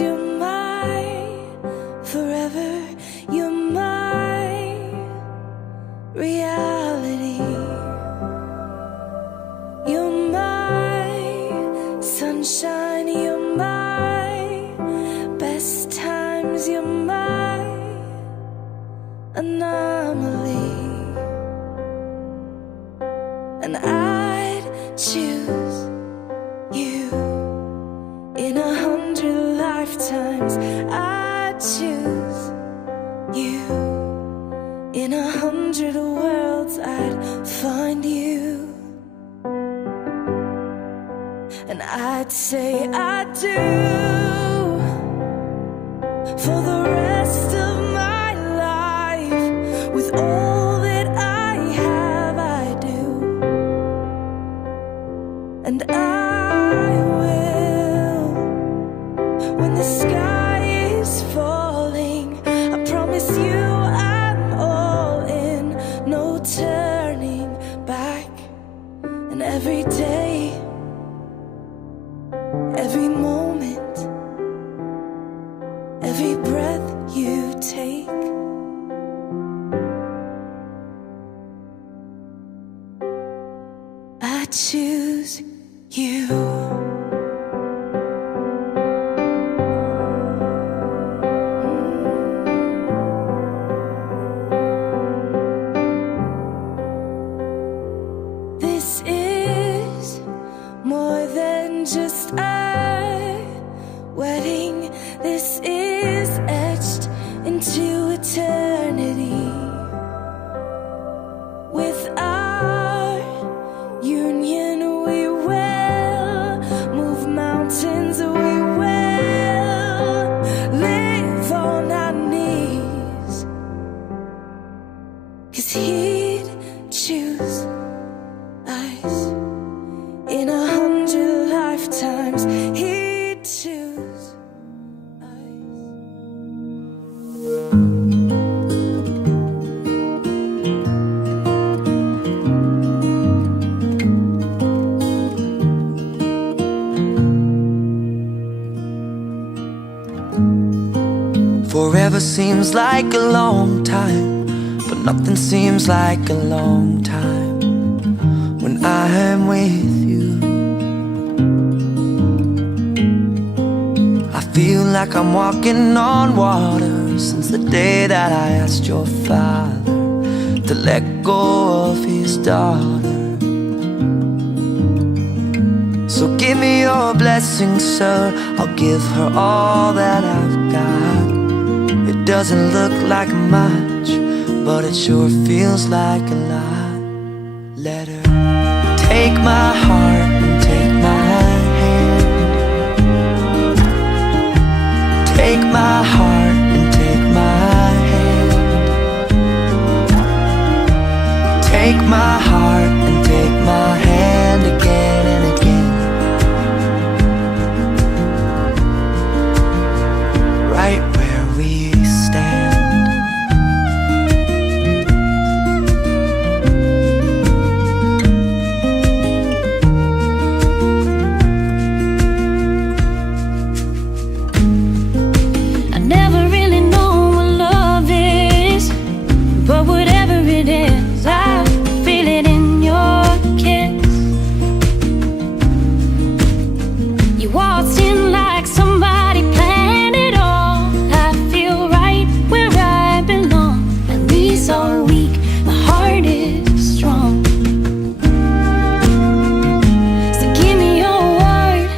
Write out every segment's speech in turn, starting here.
you're my forever, you're my reality. You're my sunshine, you're my best times, you're my anomaly. And I'd choose you in 100 lifetimes. I'd choose you in 100 worlds. I'd find you, and I'd say I do for the rest of my life. With all that I have, I do, and I will. When the sky is falling, I promise you I'm all in, no turning back. And every day, every moment, every breath you take, I choose you. This is more than just a wedding. This is etched into eternity. With our union, we will move mountains. We will live on our knees, 'cause he'd choose us in 100 lifetimes. He'd choose us. Forever seems like a long time, but nothing seems like a long time when I am with you. I feel like I'm walking on water since the day that I asked your father to let go of his daughter. So give me your blessing, sir. I'll give her all that I've got. It doesn't look like much, but it sure feels like a lot. Let her take my heart and take my hand. Take my heart and take my hand. Take my heart and take my hand again and again. Right where we stand. I never really know what love is, but whatever it is, I feel it in your kiss. You waltzed in like somebody planned it all. I feel right where I belong. My knees are weak, my heart is strong. So give me your word,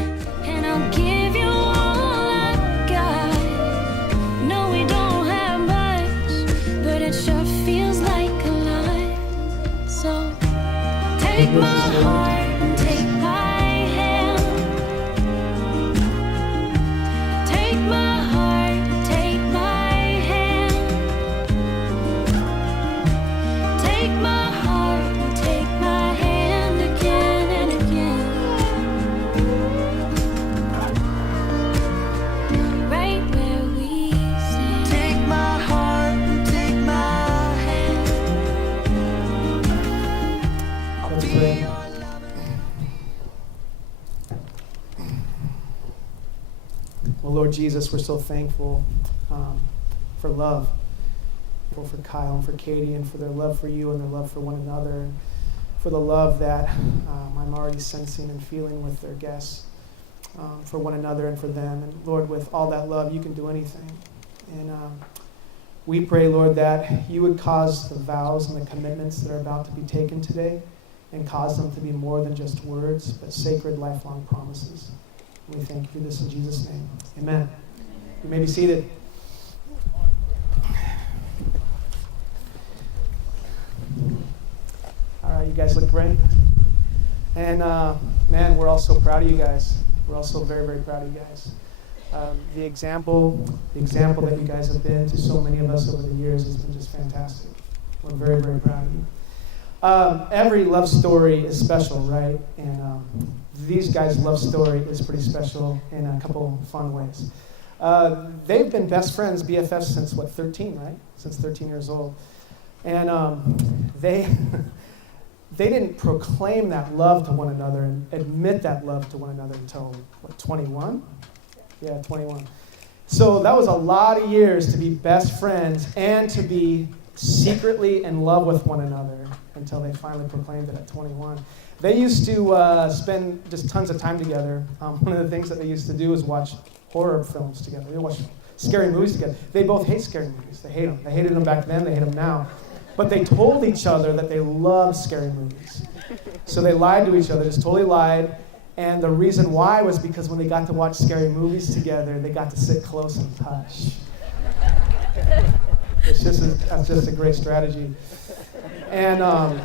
and I'll give you all I got. No, we don't have much, but it sure feels like a lot. So take my heart and take my hand. Take my heart, take my hand. Take my heart and take my hand again and again. Right where we stand. Take my heart and take my hand. I'll be your lover. Lord Jesus, we're so thankful for love, for Kyle and for Katie, and for their love for you and their love for one another, and for the love that I'm already sensing and feeling with their guests, for one another and for them. And Lord, with all that love, you can do anything. And we pray, Lord, that you would cause the vows and the commitments that are about to be taken today and cause them to be more than just words, but sacred, lifelong promises. We thank you for this in Jesus' name. Amen. You may be seated. All right, you guys look great. And man, we're all so proud of you guys. We're also very, very proud of you guys. The example that you guys have been to so many of us over the years has been just fantastic. We're very, very proud of you. Every love story is special, right? And these guys' love story is pretty special in a couple fun ways. They've been best friends, BFFs, since 13, right? Since 13 years old. And they didn't proclaim that love to one another and admit that love to one another until, 21? Yeah, 21. So that was a lot of years to be best friends and to be secretly in love with one another until they finally proclaimed it at 21. They used to spend just tons of time together. One of the things that they used to do is watch horror films together. They watch scary movies together. They both hate scary movies. They hate them. They hated them back then. They hate them now. But they told each other that they loved scary movies. So they lied to each other, just totally lied. And the reason why was because when they got to watch scary movies together, they got to sit close and touch. That's just a great strategy. And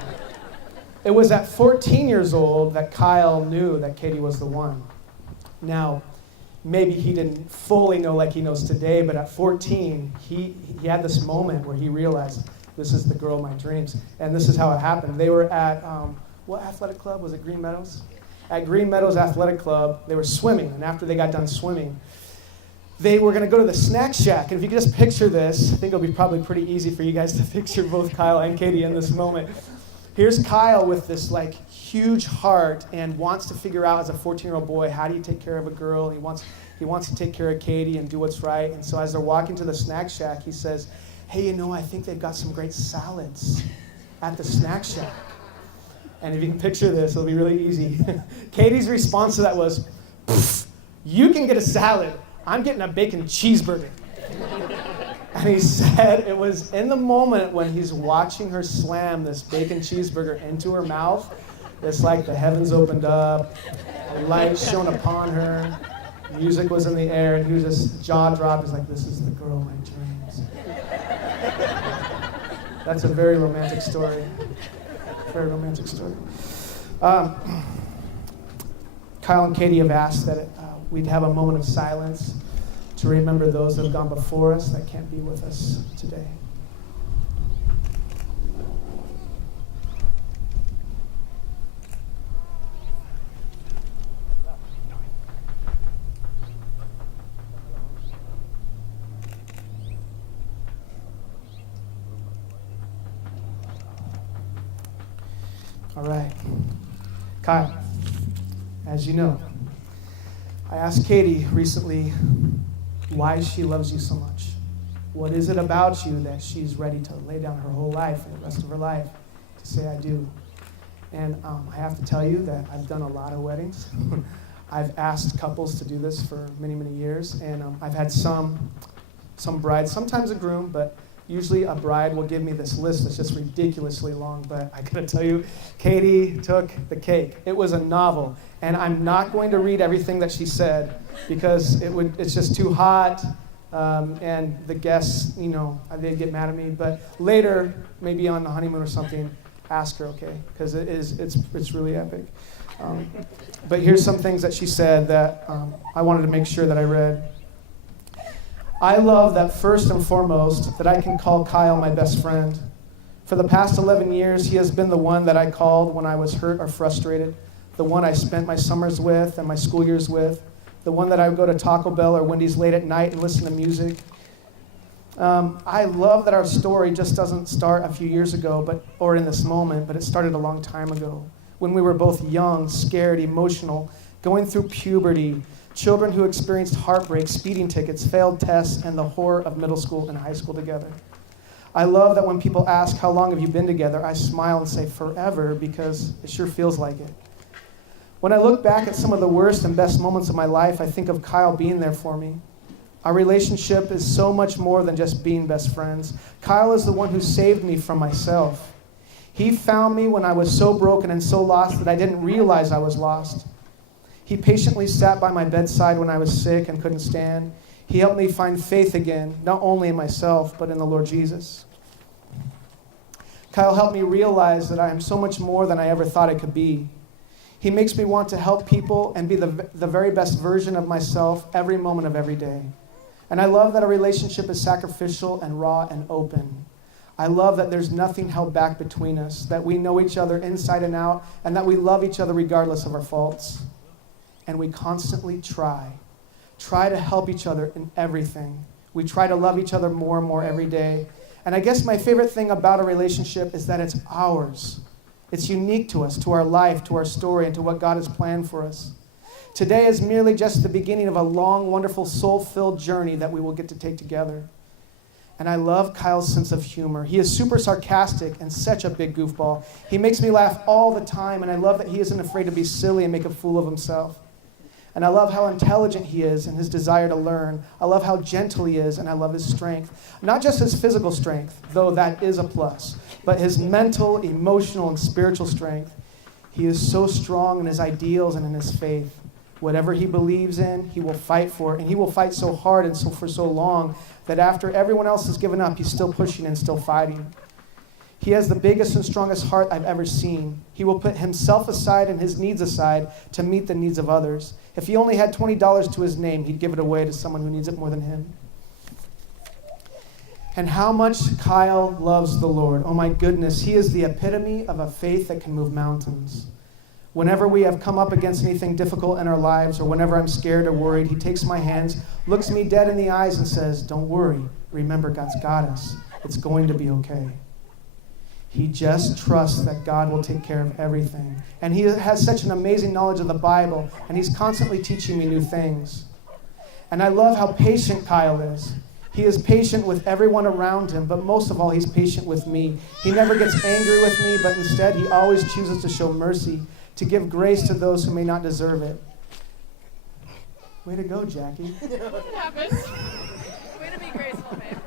it was at 14 years old that Kyle knew that Katie was the one. Now, maybe he didn't fully know like he knows today, but at 14, he had this moment where he realized, this is the girl of my dreams. And this is how it happened. They were at, what athletic club? Was it Green Meadows? At Green Meadows Athletic Club, they were swimming. And after they got done swimming, they were going to go to the snack shack. And if you could just picture this, I think it'll be probably pretty easy for you guys to picture both Kyle and Katie in this moment. Here's Kyle with this huge heart and wants to figure out as a 14-year-old boy, how do you take care of a girl? He wants to take care of Katie and do what's right. And so as they're walking to the snack shack, he says, hey, I think they've got some great salads at the snack shack. And if you can picture this, it'll be really easy. Katie's response to that was, you can get a salad. I'm getting a bacon cheeseburger. And he said it was in the moment when he's watching her slam this bacon cheeseburger into her mouth, it's like the heavens opened up, a light shone upon her, music was in the air, and he was just jaw dropped. He's like, this is the girl of my dreams. That's a very romantic story. Very romantic story. Kyle and Katie have asked that we'd have a moment of silence to remember those that have gone before us that can't be with us today. All right. Kyle, as you know, I asked Katie recently why she loves you so much. What is it about you that she's ready to lay down her whole life and the rest of her life to say I do? And I have to tell you that I've done a lot of weddings. I've asked couples to do this for many, many years, and I've had some brides, sometimes a groom, but usually a bride will give me this list that's just ridiculously long, but I gotta tell you, Katie took the cake. It was a novel, and I'm not going to read everything that she said because it's just too hot, and the guests, they'd get mad at me. But later, maybe on the honeymoon or something, ask her, okay? Because it's really epic. But here's some things that she said that I wanted to make sure that I read. I love that first and foremost that I can call Kyle my best friend. For the past 11 years, he has been the one that I called when I was hurt or frustrated, the one I spent my summers with and my school years with, the one that I would go to Taco Bell or Wendy's late at night and listen to music. I love that our story just doesn't start a few years ago or in this moment, but it started a long time ago when we were both young, scared, emotional, going through puberty, Children who experienced heartbreak, speeding tickets, failed tests, and the horror of middle school and high school together. I love that when people ask, how long have you been together? I smile and say, forever, because it sure feels like it. When I look back at some of the worst and best moments of my life, I think of Kyle being there for me. Our relationship is so much more than just being best friends. Kyle is the one who saved me from myself. He found me when I was so broken and so lost that I didn't realize I was lost. He patiently sat by my bedside when I was sick and couldn't stand. He helped me find faith again, not only in myself, but in the Lord Jesus. Kyle helped me realize that I am so much more than I ever thought I could be. He makes me want to help people and be the very best version of myself every moment of every day. And I love that our relationship is sacrificial and raw and open. I love that there's nothing held back between us, that we know each other inside and out, and that we love each other regardless of our faults. And we constantly try to help each other in everything. We try to love each other more and more every day. And I guess my favorite thing about a relationship is that it's ours. It's unique to us, to our life, to our story, and to what God has planned for us. Today is merely just the beginning of a long, wonderful, soul-filled journey that we will get to take together. And I love Kyle's sense of humor. He is super sarcastic and such a big goofball. He makes me laugh all the time, and I love that he isn't afraid to be silly and make a fool of himself. And I love how intelligent he is and his desire to learn. I love how gentle he is, and I love his strength. Not just his physical strength, though that is a plus, but his mental, emotional, and spiritual strength. He is so strong in his ideals and in his faith. Whatever he believes in, he will fight for, and he will fight so hard and for so long that after everyone else has given up, he's still pushing and still fighting. He has the biggest and strongest heart I've ever seen. He will put himself aside and his needs aside to meet the needs of others. If he only had $20 to his name, he'd give it away to someone who needs it more than him. And how much Kyle loves the Lord. Oh my goodness, he is the epitome of a faith that can move mountains. Whenever we have come up against anything difficult in our lives, or whenever I'm scared or worried, he takes my hands, looks me dead in the eyes, and says, don't worry. Remember, God's got us. It's going to be okay. He just trusts that God will take care of everything. And he has such an amazing knowledge of the Bible, and he's constantly teaching me new things. And I love how patient Kyle is. He is patient with everyone around him, but most of all, he's patient with me. He never gets angry with me, but instead, he always chooses to show mercy, to give grace to those who may not deserve it. Way to go, Jackie. It happens. Way to be graceful, babe.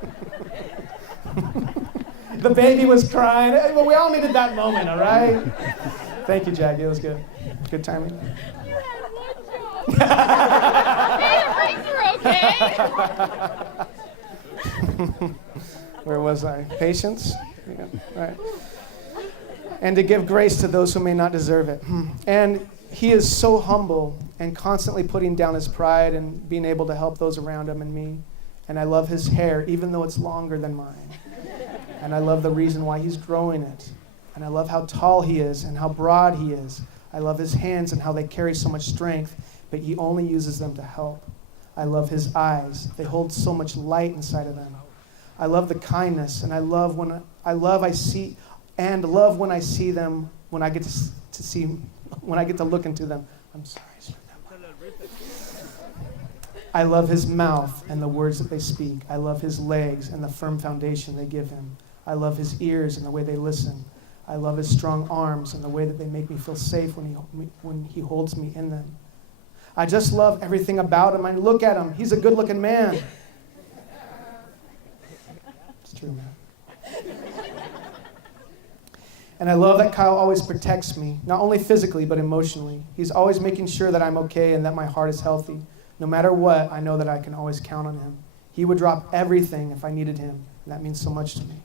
The baby was crying. Well, we all needed that moment, all right? Thank you, Jackie. It was good. Good timing. You had one job. Hey, the rings are okay. Where was I? Patience? Yeah, all right. And to give grace to those who may not deserve it. And he is so humble and constantly putting down his pride and being able to help those around him and me. And I love his hair, even though it's longer than mine. And I love the reason why he's growing it. And I love how tall he is and how broad he is. I love his hands and how they carry so much strength, but he only uses them to help. I love his eyes. They hold so much light inside of them. I love the kindness, and I love when I see them, when I get to see, when I get to look into them. I'm sorry. I love his mouth and the words that they speak. I love his legs and the firm foundation they give him. I love his ears and the way they listen. I love his strong arms and the way that they make me feel safe when he holds me in them. I just love everything about him. I look at him. He's a good-looking man. It's true, man. And I love that Kyle always protects me, not only physically, but emotionally. He's always making sure that I'm okay and that my heart is healthy. No matter what, I know that I can always count on him. He would drop everything if I needed him, and that means so much to me.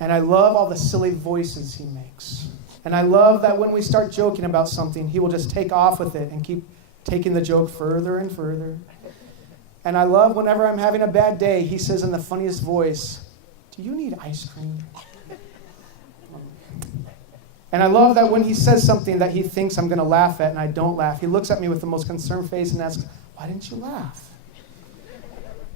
And I love all the silly voices he makes. And I love that when we start joking about something, he will just take off with it and keep taking the joke further and further. And I love whenever I'm having a bad day, he says in the funniest voice, "Do you need ice cream?" And I love that when he says something that he thinks I'm going to laugh at and I don't laugh, he looks at me with the most concerned face and asks, "Why didn't you laugh?"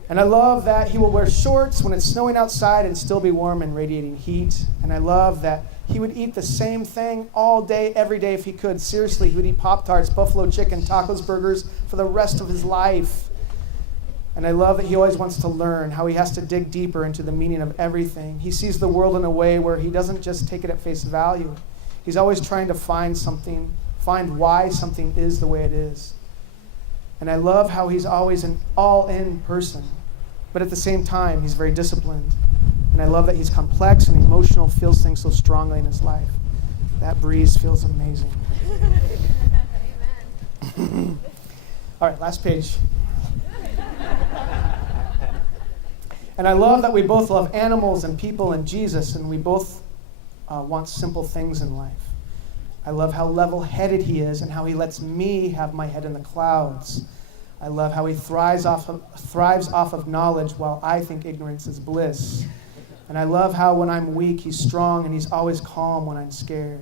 And I love that he will wear shorts when it's snowing outside and still be warm and radiating heat. And I love that he would eat the same thing all day, every day if he could. Seriously, he would eat Pop-Tarts, buffalo chicken, tacos, burgers for the rest of his life. And I love that he always wants to learn, how he has to dig deeper into the meaning of everything. He sees the world in a way where he doesn't just take it at face value. He's always trying to find why something is the way it is. And I love how he's always an all-in person. But at the same time, he's very disciplined. And I love that he's complex and emotional, feels things so strongly in his life. That breeze feels amazing. Amen. All right, last page. And I love that we both love animals and people and Jesus, and we both want simple things in life. I love how level-headed he is and how he lets me have my head in the clouds. I love how he thrives off of knowledge while I think ignorance is bliss. And I love how when I'm weak, he's strong and he's always calm when I'm scared.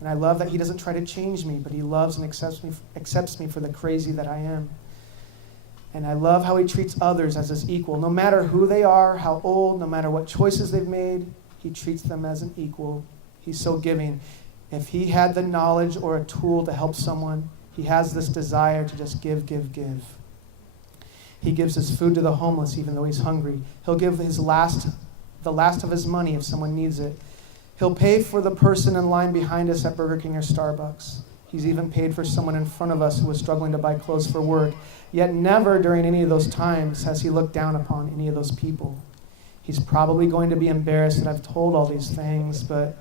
And I love that he doesn't try to change me, but he loves and accepts me for the crazy that I am. And I love how he treats others as his equal. No matter who they are, how old, no matter what choices they've made, he treats them as an equal. He's so giving. If he had the knowledge or a tool to help someone, he has this desire to just give, give, give. He gives his food to the homeless even though he's hungry. He'll give the last of his money if someone needs it. He'll pay for the person in line behind us at Burger King or Starbucks. He's even paid for someone in front of us who was struggling to buy clothes for work. Yet never during any of those times has he looked down upon any of those people. He's probably going to be embarrassed that I've told all these things, but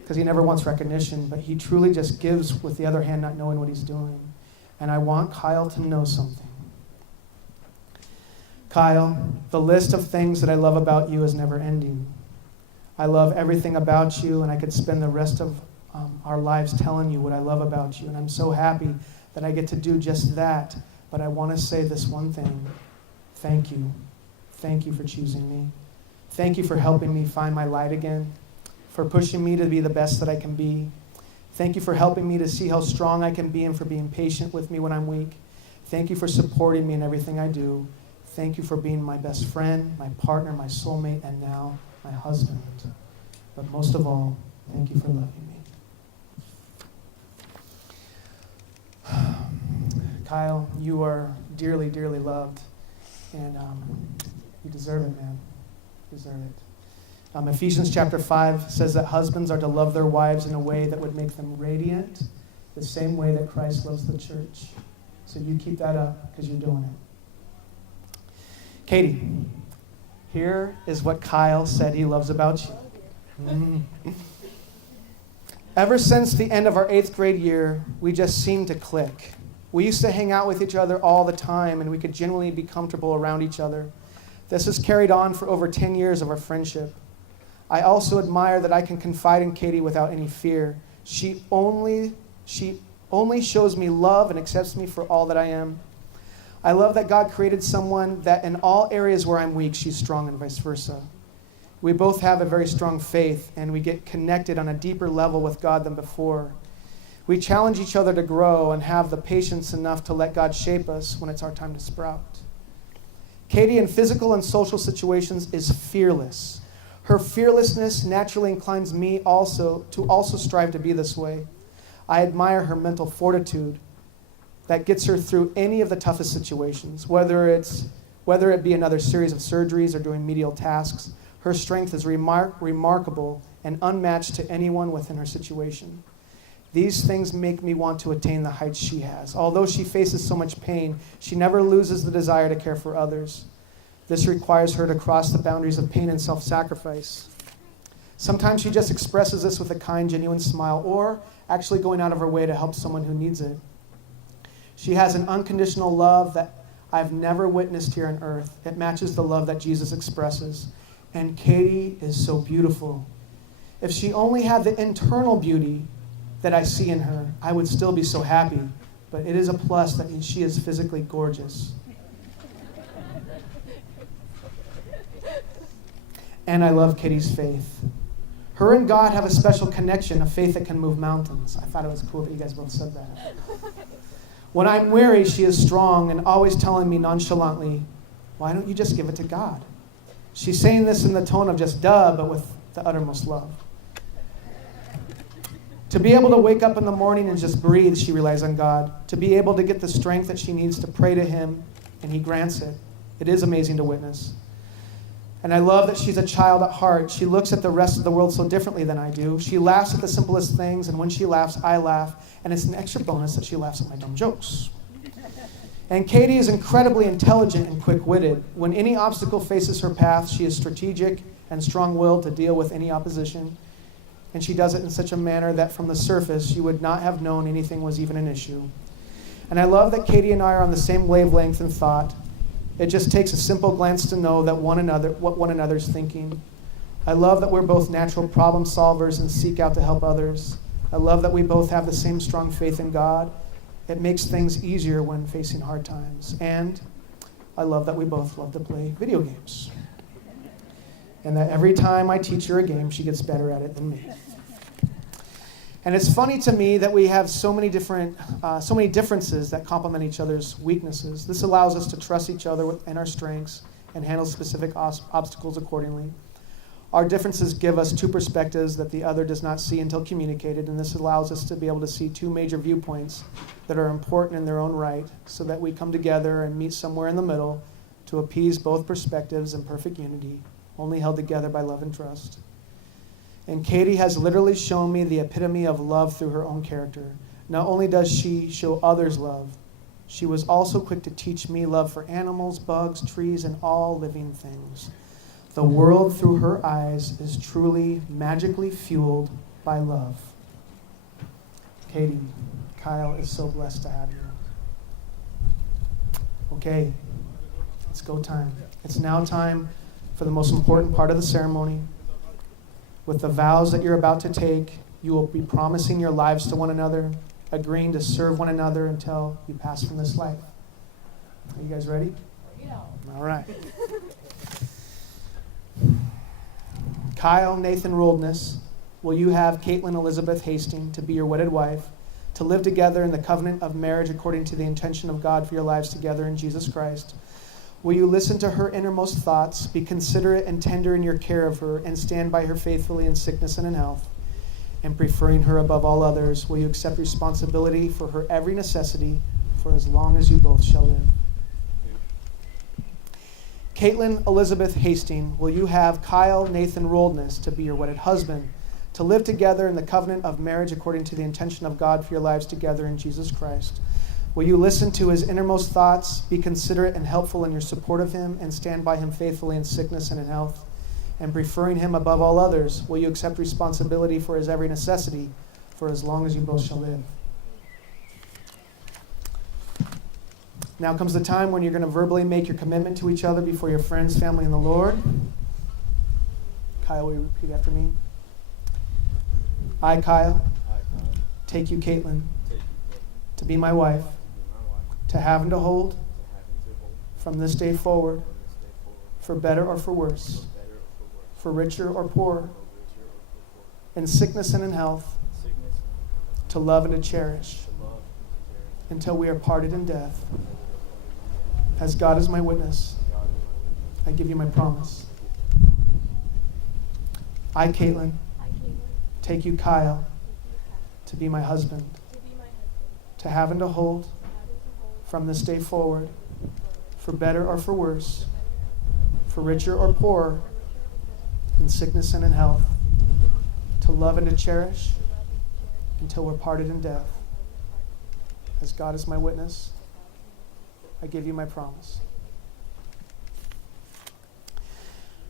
because he never wants recognition, but he truly just gives with the other hand, not knowing what he's doing. And I want Kyle to know something. Kyle, the list of things that I love about you is never ending. I love everything about you, and I could spend the rest of our lives telling you what I love about you. And I'm so happy that I get to do just that. But I want to say this one thing. Thank you. Thank you for choosing me. Thank you for helping me find my light again, for pushing me to be the best that I can be. Thank you for helping me to see how strong I can be and for being patient with me when I'm weak. Thank you for supporting me in everything I do. Thank you for being my best friend, my partner, my soulmate, and now my husband. But most of all, thank you for loving me. Kyle, you are dearly, dearly loved, and you deserve it, man. You deserve it. Ephesians chapter 5 says that husbands are to love their wives in a way that would make them radiant, the same way that Christ loves the church. So you keep that up because you're doing it. Katie, here is what Kyle said he loves about you. Ever since the end of our 8th grade year, we just seemed to click. We used to hang out with each other all the time, and we could genuinely be comfortable around each other. This has carried on for over 10 years of our friendship. I also admire that I can confide in Katie without any fear. She only shows me love and accepts me for all that I am. I love that God created someone that in all areas where I'm weak, she's strong, and vice versa. We both have a very strong faith, and we get connected on a deeper level with God than before. We challenge each other to grow and have the patience enough to let God shape us when it's our time to sprout. Katie, in physical and social situations, is fearless. Her fearlessness naturally inclines me to strive to be this way. I admire her mental fortitude that gets her through any of the toughest situations, whether it be another series of surgeries or doing menial tasks. Her strength is remarkable and unmatched to anyone within her situation. These things make me want to attain the heights she has. Although she faces so much pain, she never loses the desire to care for others. This requires her to cross the boundaries of pain and self-sacrifice. Sometimes she just expresses this with a kind, genuine smile, or actually going out of her way to help someone who needs it. She has an unconditional love that I've never witnessed here on earth. It matches the love that Jesus expresses. And Katie is so beautiful. If she only had the internal beauty that I see in her, I would still be so happy. But it is a plus that she is physically gorgeous. And I love Katie's faith. Her and God have a special connection, a faith that can move mountains. I thought it was cool that you guys both said that. When I'm weary, she is strong and always telling me nonchalantly, Why don't you just give it to God? She's saying this in the tone of just duh, but with the uttermost love. To be able to wake up in the morning and just breathe, she relies on God. To be able to get the strength that she needs to pray to him, and he grants it. It is amazing to witness. And I love that she's a child at heart. She looks at the rest of the world so differently than I do. She laughs at the simplest things, and when she laughs, I laugh. And it's an extra bonus that she laughs at my dumb jokes. And Katie is incredibly intelligent and quick-witted. When any obstacle faces her path, she is strategic and strong-willed to deal with any opposition. And she does it in such a manner that from the surface, you would not have known anything was even an issue. And I love that Katie and I are on the same wavelength in thought. It just takes a simple glance to know that what one another's thinking. I love that we're both natural problem solvers and seek out to help others. I love that we both have the same strong faith in God. It makes things easier when facing hard times. And I love that we both love to play video games. And that every time I teach her a game, she gets better at it than me. And it's funny to me that we have so many differences that complement each other's weaknesses. This allows us to trust each other and our strengths and handle specific obstacles accordingly. Our differences give us two perspectives that the other does not see until communicated, and this allows us to be able to see two major viewpoints that are important in their own right, so that we come together and meet somewhere in the middle to appease both perspectives in perfect unity, only held together by love and trust. And Katie has literally shown me the epitome of love through her own character. Not only does she show others love, she was also quick to teach me love for animals, bugs, trees, and all living things. The world through her eyes is truly magically fueled by love. Katie, Kyle is so blessed to have you. Okay, it's go time. It's now time for the most important part of the ceremony. With the vows that you're about to take, you will be promising your lives to one another, agreeing to serve one another until you pass from this life. Are you guys ready? Yeah. All right. Kyle Nathan Roldness, will you have Caitlin Elizabeth Hastings to be your wedded wife, to live together in the covenant of marriage according to the intention of God for your lives together in Jesus Christ? Will you listen to her innermost thoughts, be considerate and tender in your care of her, and stand by her faithfully in sickness and in health? And preferring her above all others, will you accept responsibility for her every necessity for as long as you both shall live? Caitlin Elizabeth Hastings, will you have Kyle Nathan Roldness to be your wedded husband, to live together in the covenant of marriage according to the intention of God for your lives together in Jesus Christ? Will you listen to his innermost thoughts, be considerate and helpful in your support of him, and stand by him faithfully in sickness and in health? And preferring him above all others, will you accept responsibility for his every necessity for as long as you both shall live? Now comes the time when you're going to verbally make your commitment to each other before your friends, family, and the Lord. Kyle, will you repeat after me? I, Kyle, take you, Caitlin, to be my wife, to have and to hold, from this day forward, for better or for worse, for richer or poorer, in sickness and in health, to love and to cherish, until we are parted in death. As God is my witness, I give you my promise. I, Caitlin, take you, Kyle, to be my husband, to have and to hold, from this day forward, for better or for worse, for richer or poorer, in sickness and in health, to love and to cherish, until we're parted in death. As God is my witness, I give you my promise.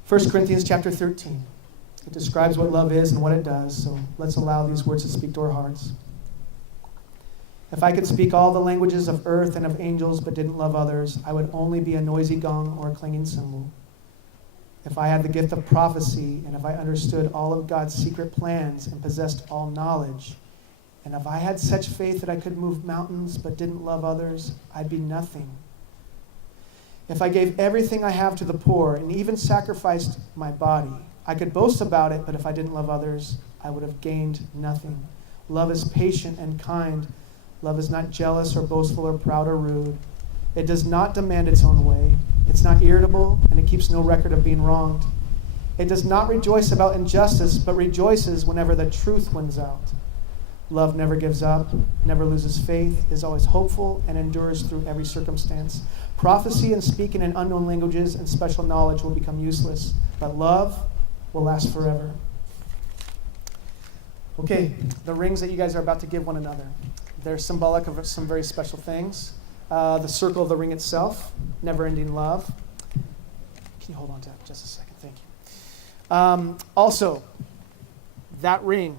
1 Corinthians chapter 13. It describes what love is and what it does, so let's allow these words to speak to our hearts. If I could speak all the languages of earth and of angels but didn't love others, I would only be a noisy gong or a clanging cymbal. If I had the gift of prophecy, and if I understood all of God's secret plans and possessed all knowledge, and if I had such faith that I could move mountains but didn't love others, I'd be nothing. If I gave everything I have to the poor and even sacrificed my body, I could boast about it, but if I didn't love others, I would have gained nothing. Love is patient and kind. Love is not jealous or boastful or proud or rude. It does not demand its own way. It's not irritable, and it keeps no record of being wronged. It does not rejoice about injustice, but rejoices whenever the truth wins out. Love never gives up, never loses faith, is always hopeful, and endures through every circumstance. Prophecy and speaking in unknown languages and special knowledge will become useless, but love will last forever. Okay, the rings that you guys are about to give one another. They're symbolic of some very special things. The circle of the ring itself, never-ending love. Can you hold on to that for just a second? Thank you. Also, that ring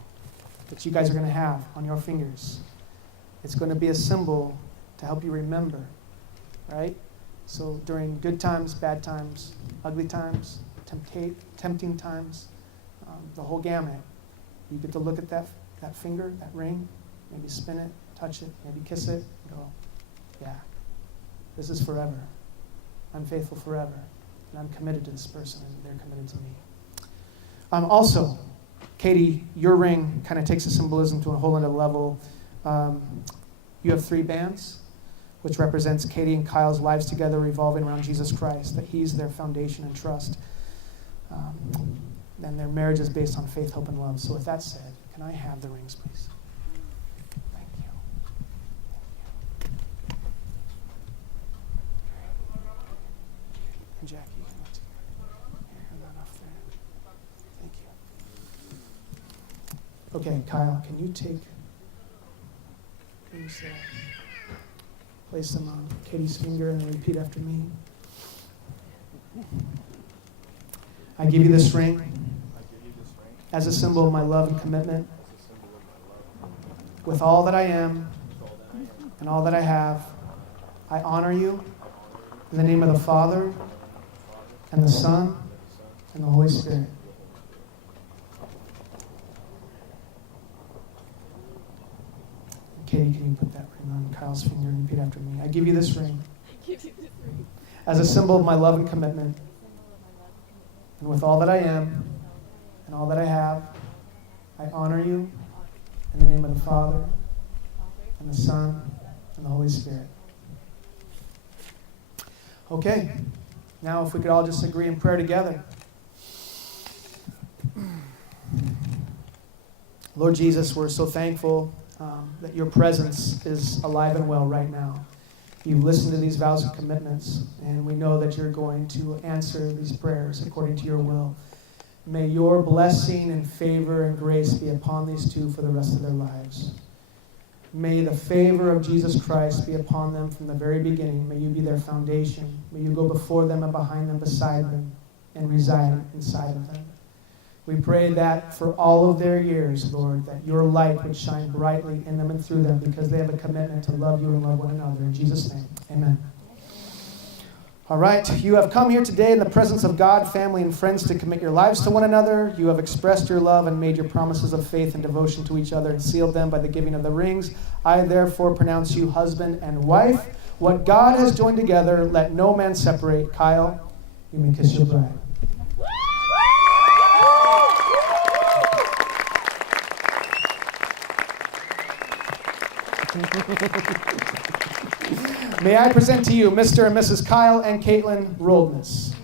that you guys are going to have on your fingers, it's going to be a symbol to help you remember, right? So during good times, bad times, ugly times, tempting times, the whole gamut, you get to look at that finger, that ring, maybe spin it, touch it, maybe kiss it, and go, yeah, this is forever. I'm faithful forever, and I'm committed to this person, and they're committed to me. Also, Katie, your ring kind of takes the symbolism to a whole other level. You have 3 bands, which represents Katie and Kyle's lives together revolving around Jesus Christ, that he's their foundation and trust. And their marriage is based on faith, hope, and love. So with that said, can I have the rings, please? Thank you. And Jackie, hand that off there. Thank you. Okay, Kyle, can you take these, place them on Katie's finger and repeat after me? I give you this ring as a symbol of my love and commitment. With all that I am and all that I have, I honor you in the name of the Father and the Son and the Holy Spirit. Katie, can you put that ring on Kyle's finger and repeat after me? I give you this ring as a symbol of my love and commitment. And with all that I am and all that I have, I honor you in the name of the Father and the Son and the Holy Spirit. Okay, now if we could all just agree in prayer together. Lord Jesus, we're so thankful that your presence is alive and well right now. You've listened to these vows and commitments, and we know that you're going to answer these prayers according to your will. May your blessing and favor and grace be upon these two for the rest of their lives. May the favor of Jesus Christ be upon them from the very beginning. May you be their foundation. May you go before them and behind them, beside them, and reside inside of them. We pray that for all of their years, Lord, that your light would shine brightly in them and through them because they have a commitment to love you and love one another. In Jesus' name, amen. All right, you have come here today in the presence of God, family, and friends to commit your lives to one another. You have expressed your love and made your promises of faith and devotion to each other and sealed them by the giving of the rings. I therefore pronounce you husband and wife. What God has joined together, let no man separate. Kyle, you may kiss your bride. May I present to you Mr. and Mrs. Kyle and Caitlin Roldness.